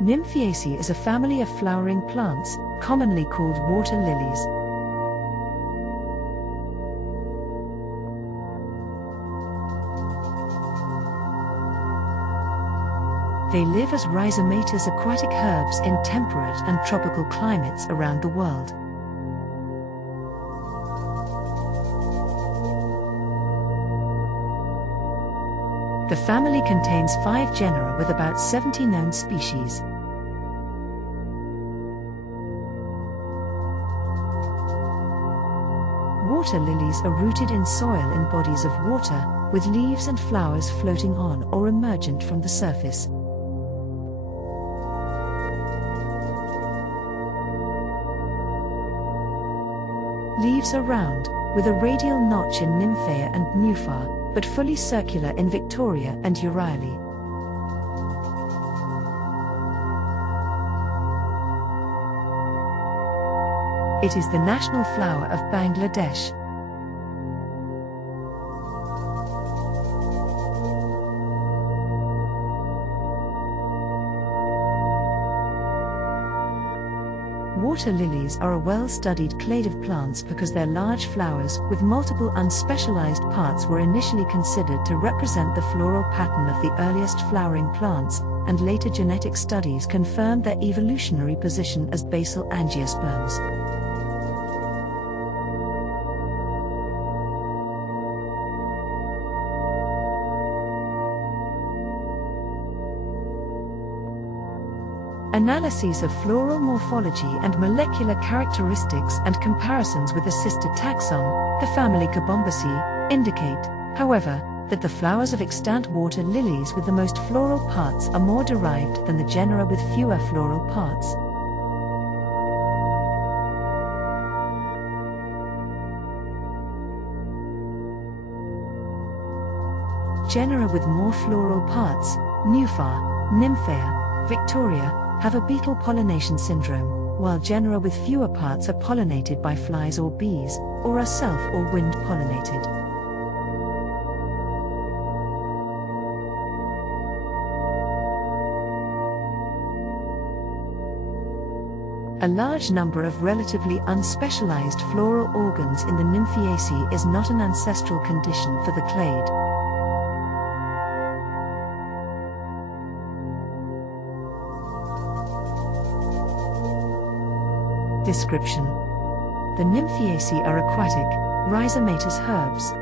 Nymphaeaceae is a family of flowering plants, commonly called water lilies. They live as rhizomatous aquatic herbs in temperate and tropical climates around the world. The family contains 5 genera with about 70 known species. Water lilies are rooted in soil in bodies of water, with leaves and flowers floating on or emergent from the surface. Leaves are round, with a radial notch in Nymphaea and Nuphar, but fully circular in Victoria and Euryale. It is the national flower of Bangladesh. Water lilies are a well-studied clade of plants because their large flowers with multiple unspecialized parts were initially considered to represent the floral pattern of the earliest flowering plants, and later genetic studies confirmed their evolutionary position as basal angiosperms. Analyses of floral morphology and molecular characteristics and comparisons with assisted taxon, the family Cabombaceae, indicate, however, that the flowers of extant water lilies with the most floral parts are more derived than the genera with fewer floral parts. Genera with more floral parts, Nuphar, Nymphaea, Victoria, have a beetle pollination syndrome, while genera with fewer parts are pollinated by flies or bees, or are self or wind pollinated. A large number of relatively unspecialized floral organs in the Nymphaeaceae is not an ancestral condition for the clade. Description: the Nymphaeaceae are aquatic, rhizomatous herbs.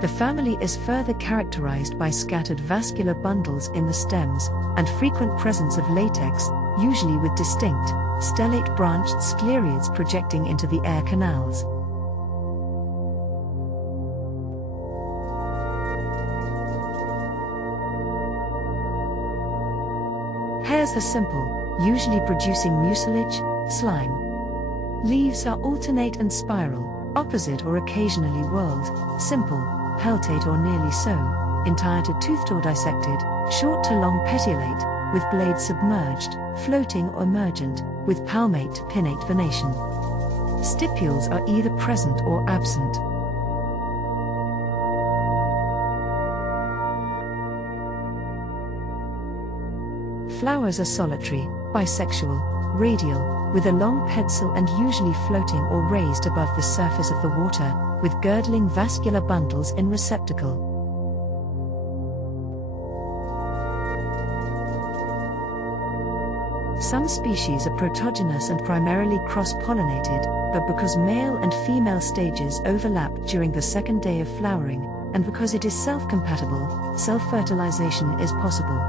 The family is further characterized by scattered vascular bundles in the stems, and frequent presence of latex, usually with distinct, stellate branched sclerids projecting into the air canals. Hairs are simple, usually producing mucilage, slime. Leaves are alternate and spiral, opposite or occasionally whorled, simple, peltate or nearly so, entire to toothed or dissected, short to long petiolate, with blades submerged, floating or emergent, with palmate to pinnate venation. Stipules are either present or absent. Flowers are solitary, bisexual, radial, with a long pedicel and usually floating or raised above the surface of the water, with girdling vascular bundles in receptacle. Some species are protogynous and primarily cross-pollinated, but because male and female stages overlap during the second day of flowering, and because it is self-compatible, self-fertilization is possible.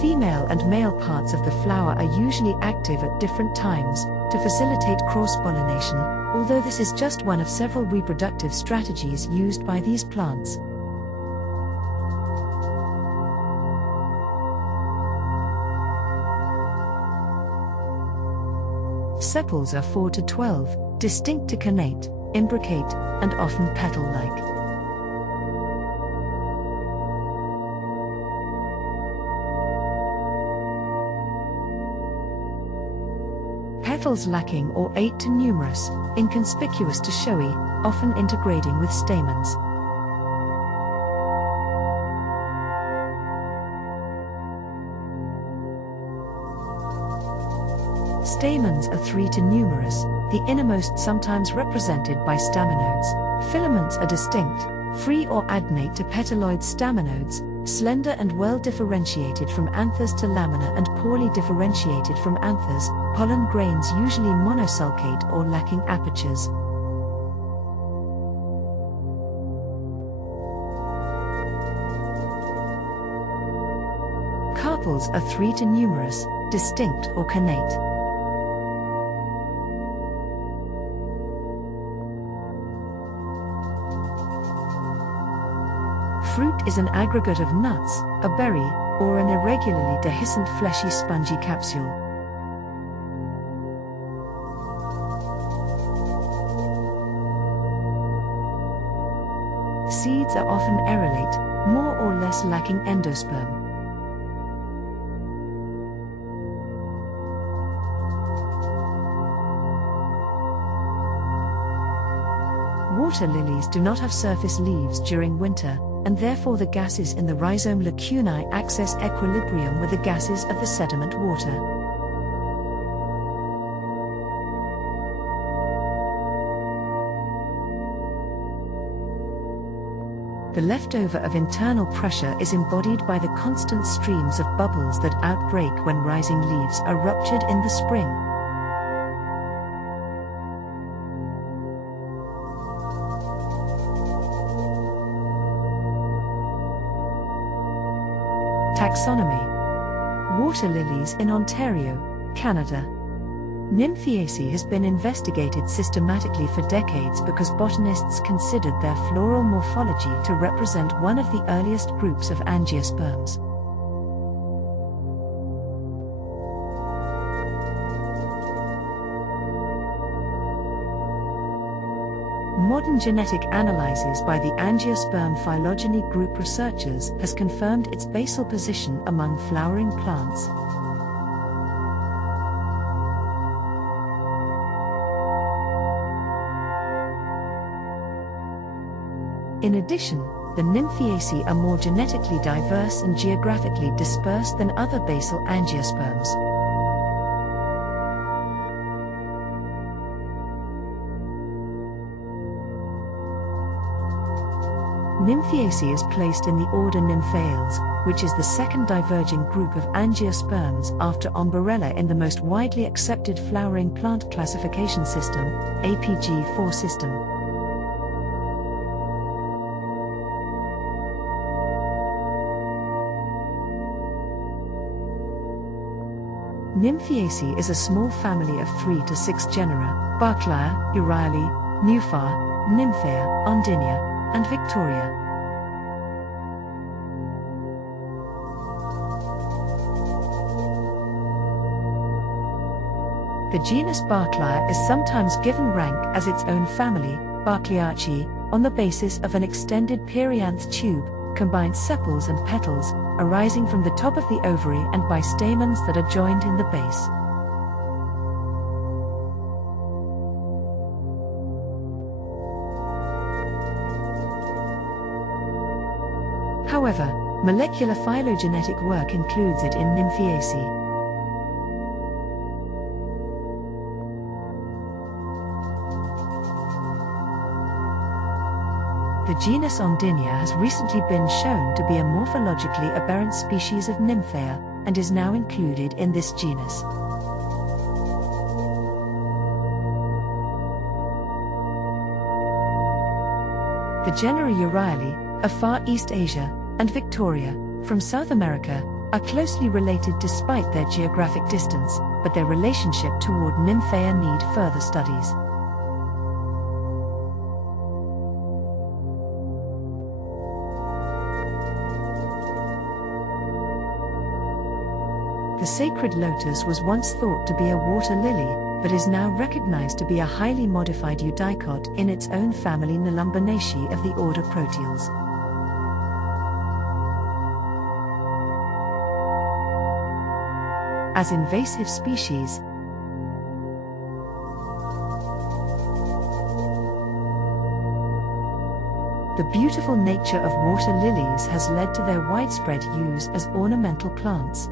Female and male parts of the flower are usually active at different times, to facilitate cross-pollination, although this is just one of several reproductive strategies used by these plants. Sepals are 4 to 12, distinct to connate, imbricate, and often petal-like. petals lacking or 8 to numerous, inconspicuous to showy, often intergrading with stamens. Stamens are 3 to numerous, the innermost sometimes represented by staminodes. Filaments are distinct, free or adnate to petaloid staminodes, slender and well differentiated from anthers to lamina and poorly differentiated from anthers, pollen grains usually monosulcate or lacking apertures. Carpels are 3 to numerous, distinct or connate. Fruit is an aggregate of nuts, a berry, or an irregularly dehiscent fleshy spongy capsule. Seeds are often arylate, more or less lacking endosperm. Water lilies do not have surface leaves during winter, and therefore the gases in the rhizome lacunae access equilibrium with the gases of the sediment water. The leftover of internal pressure is embodied by the constant streams of bubbles that outbreak when rising leaves are ruptured in the spring. Taxonomy. Water lilies in Ontario, Canada. Nymphaeaceae has been investigated systematically for decades because botanists considered their floral morphology to represent one of the earliest groups of angiosperms. Modern genetic analyses by the angiosperm phylogeny group researchers has confirmed its basal position among flowering plants. In addition, the Nymphaeaceae are more genetically diverse and geographically dispersed than other basal angiosperms. Nymphaeaceae is placed in the order Nymphaeales, which is the second diverging group of angiosperms after Ombrella in the most widely accepted flowering plant classification system, APG4 system. Nymphaeaceae is a small family of 3 to 6 genera: Victoria, Euryale, Nuphar, Nymphaea, Undinia, and Victoria. The genus Victoria is sometimes given rank as its own family, Victoriaceae, on the basis of an extended perianth tube, combined sepals and petals, arising from the top of the ovary and by stamens that are joined in the base. However, molecular phylogenetic work includes it in Nymphaeaceae. The genus Undinia has recently been shown to be a morphologically aberrant species of Nymphaea, and is now included in this genus. The genera Euryale, of Far East Asia, and Victoria, from South America, are closely related despite their geographic distance, but their relationship toward Nymphaea need further studies. The sacred lotus was once thought to be a water lily, but is now recognized to be a highly modified eudicot in its own family Nymphaeaceae of the order Proteales. As invasive species, The beautiful nature of water lilies has led to their widespread use as ornamental plants.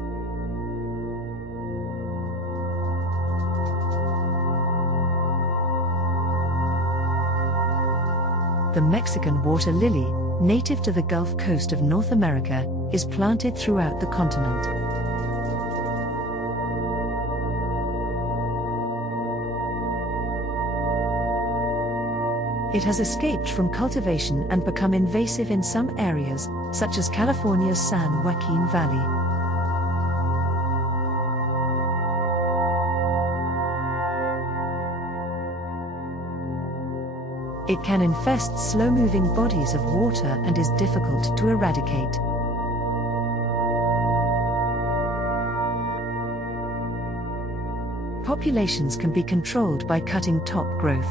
The Mexican water lily, native to the Gulf Coast of North America, is planted throughout the continent. It has escaped from cultivation and become invasive in some areas, such as California's San Joaquin Valley. It can infest slow-moving bodies of water and is difficult to eradicate. Populations can be controlled by cutting top growth.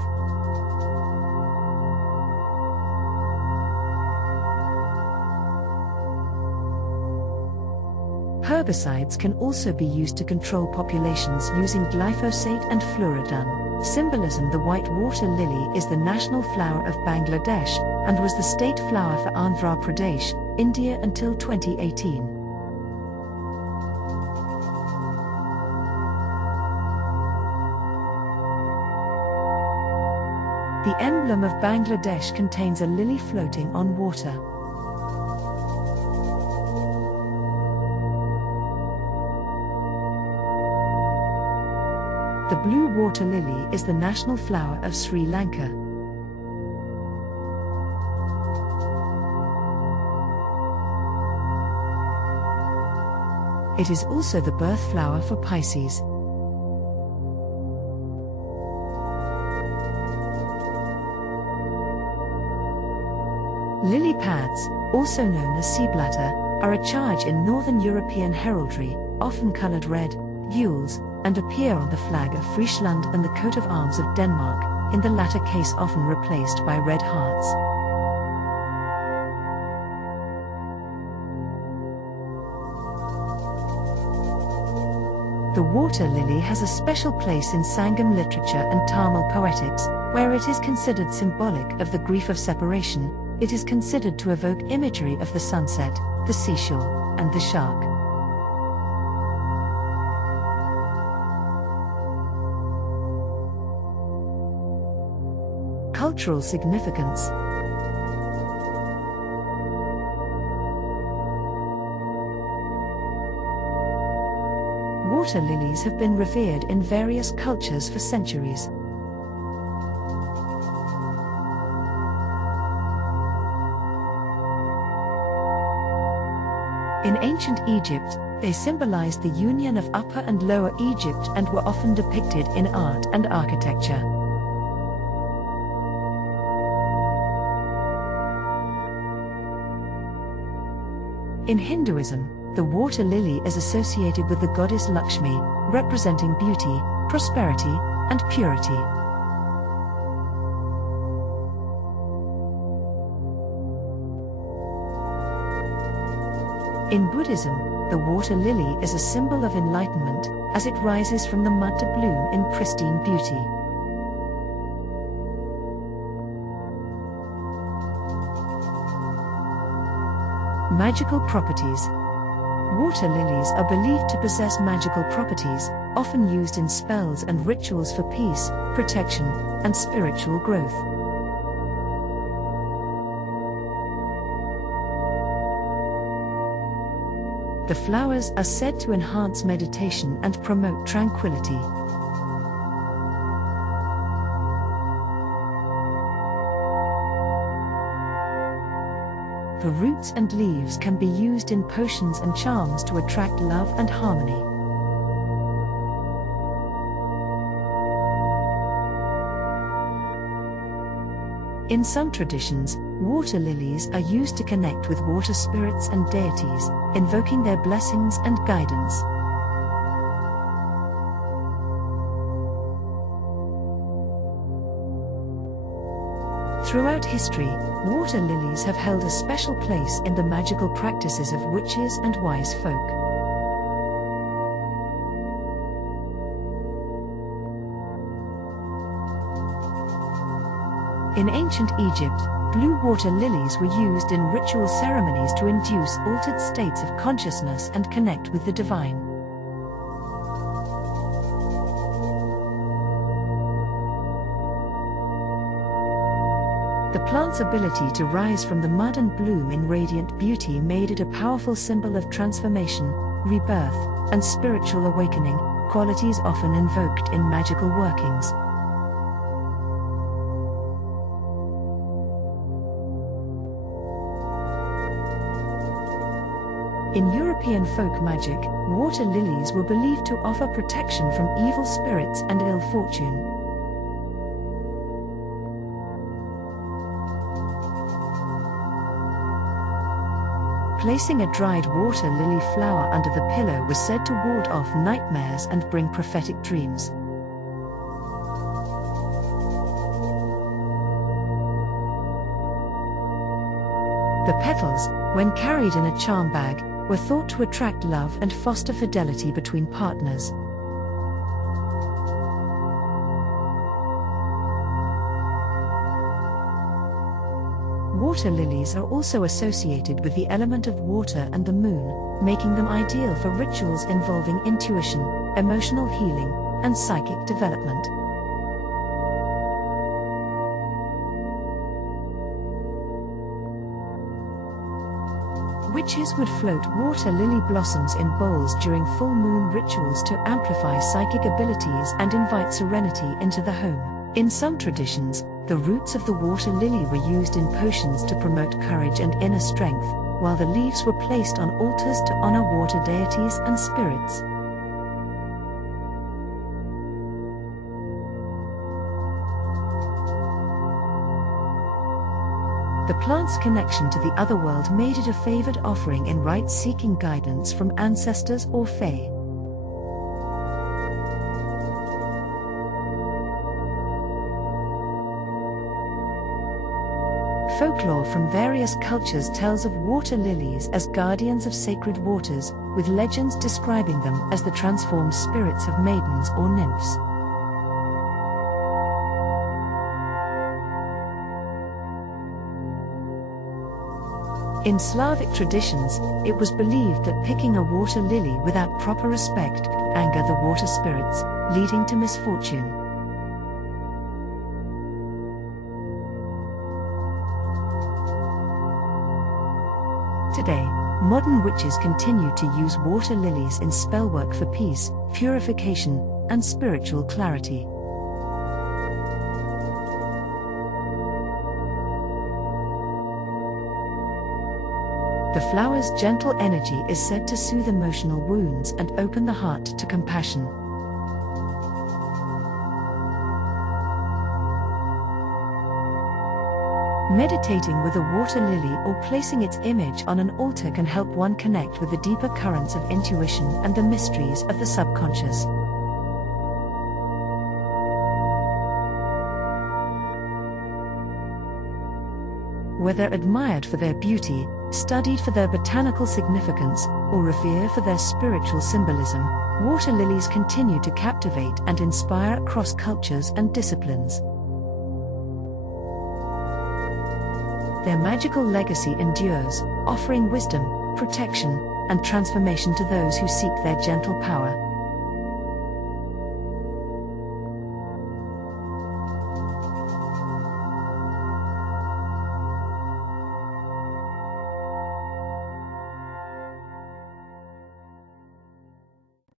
Herbicides can also be used to control populations using glyphosate and fluoridone. Symbolism: the white water lily is the national flower of Bangladesh and was the state flower for Andhra Pradesh, India until 2018. The emblem of Bangladesh contains a lily floating on water. The blue water lily is the national flower of Sri Lanka. It is also the birth flower for Pisces. Lily pads, also known as sea blatter, are a charge in Northern European heraldry, often colored red, gules, and appear on the flag of Friesland and the coat of arms of Denmark, in the latter case often replaced by red hearts. The water lily has a special place in Sangam literature and Tamil poetics, where it is considered symbolic of the grief of separation. It is considered to evoke imagery of the sunset, the seashore, and the shark. Cultural significance. Water lilies have been revered in various cultures for centuries. In ancient Egypt, they symbolized the union of Upper and Lower Egypt and were often depicted in art and architecture. In Hinduism, the water lily is associated with the goddess Lakshmi, representing beauty, prosperity, and purity. In Buddhism, the water lily is a symbol of enlightenment, as it rises from the mud to bloom in pristine beauty. Magical properties. Water lilies are believed to possess magical properties, often used in spells and rituals for peace, protection, and spiritual growth. The flowers are said to enhance meditation and promote tranquility. The roots and leaves can be used in potions and charms to attract love and harmony. In some traditions, water lilies are used to connect with water spirits and deities, invoking their blessings and guidance. Throughout history, water lilies have held a special place in the magical practices of witches and wise folk. In ancient Egypt, Blue water lilies were used in ritual ceremonies to induce altered states of consciousness and connect with the divine. The plant's ability to rise from the mud and bloom in radiant beauty made it a powerful symbol of transformation, rebirth, and spiritual awakening, qualities often invoked in magical workings. In European folk magic, water lilies were believed to offer protection from evil spirits and ill fortune. Placing a dried water lily flower under the pillow was said to ward off nightmares and bring prophetic dreams. The petals, when carried in a charm bag, were thought to attract love and foster fidelity between partners. Water lilies are also associated with the element of water and the moon, making them ideal for rituals involving intuition, emotional healing, and psychic development. Witches would float water lily blossoms in bowls during full moon rituals to amplify psychic abilities and invite serenity into the home. In some traditions, the roots of the water lily were used in potions to promote courage and inner strength, while the leaves were placed on altars to honor water deities and spirits. The plant's connection to the otherworld made it a favored offering in rites seeking guidance from ancestors or fae. Folklore from various cultures tells of water lilies as guardians of sacred waters, with legends describing them as the transformed spirits of maidens or nymphs. In Slavic traditions, it was believed that picking a water lily without proper respect could anger the water spirits, leading to misfortune. Today, modern witches continue to use water lilies in spellwork for peace, purification, and spiritual clarity. The flower's gentle energy is said to soothe emotional wounds and open the heart to compassion. Meditating with a water lily or placing its image on an altar can help one connect with the deeper currents of intuition and the mysteries of the subconscious. Whether admired for their beauty, studied for their botanical significance, or revered for their spiritual symbolism, water lilies continue to captivate and inspire across cultures and disciplines. Their magical legacy endures, offering wisdom, protection, and transformation to those who seek their gentle power.